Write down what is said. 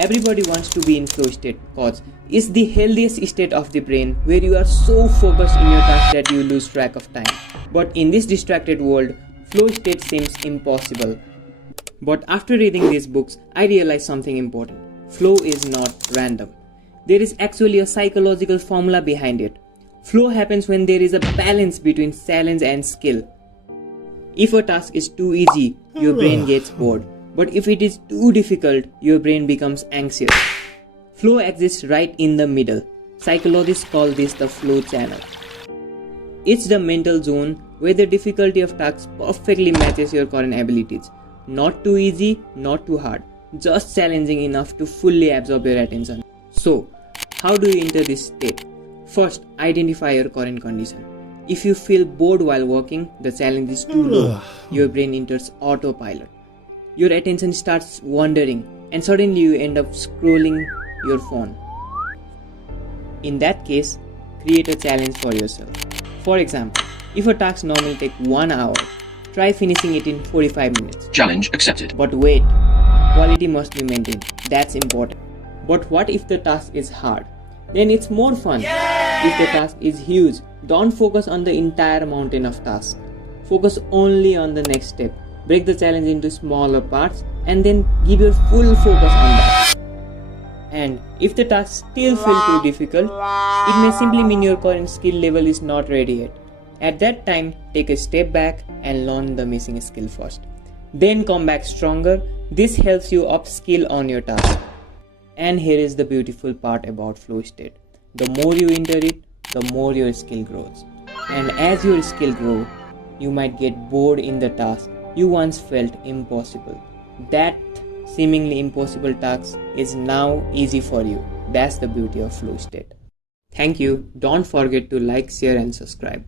Everybody wants to be in flow state cause it's the healthiest state of the brain where you are so focused in your task that you lose track of time. But in this distracted world, flow state seems impossible. But after reading these books, I realized something important. Flow is not random. There is actually a psychological formula behind it. Flow happens when there is a balance between challenge and skill. If a task is too easy, your brain gets bored. But if it is too difficult, your brain becomes anxious. Flow exists right in the middle. Psychologists call this the flow channel. It's the mental zone where the difficulty of tasks perfectly matches your current abilities. Not too easy, not too hard, just challenging enough to fully absorb your attention. So, how do you enter this state? First, identify your current condition. If you feel bored while working, the challenge is too low. Your brain enters autopilot. Your attention starts wandering and suddenly you end up scrolling your phone. In that case, create a challenge for yourself. For example, if a task normally takes 1 hour, try finishing it in 45 minutes. Challenge accepted. But wait, quality must be maintained. That's important. But what if the task is hard? Then it's more fun. If the task is huge, don't focus on the entire mountain of tasks. Focus only on the next step. Break the challenge into smaller parts and then give your full focus on that. And if the task still feels too difficult, it may simply mean your current skill level is not ready yet. At that time, take a step back and learn the missing skill first. Then come back stronger. This helps you upskill on your task. And here is the beautiful part about flow state. The more you enter it, the more your skill grows. And as your skill grows, you might get bored in the task you once felt impossible. That seemingly impossible task is now easy for you. That's the beauty of flow state. Thank you. Don't forget to like, share and subscribe.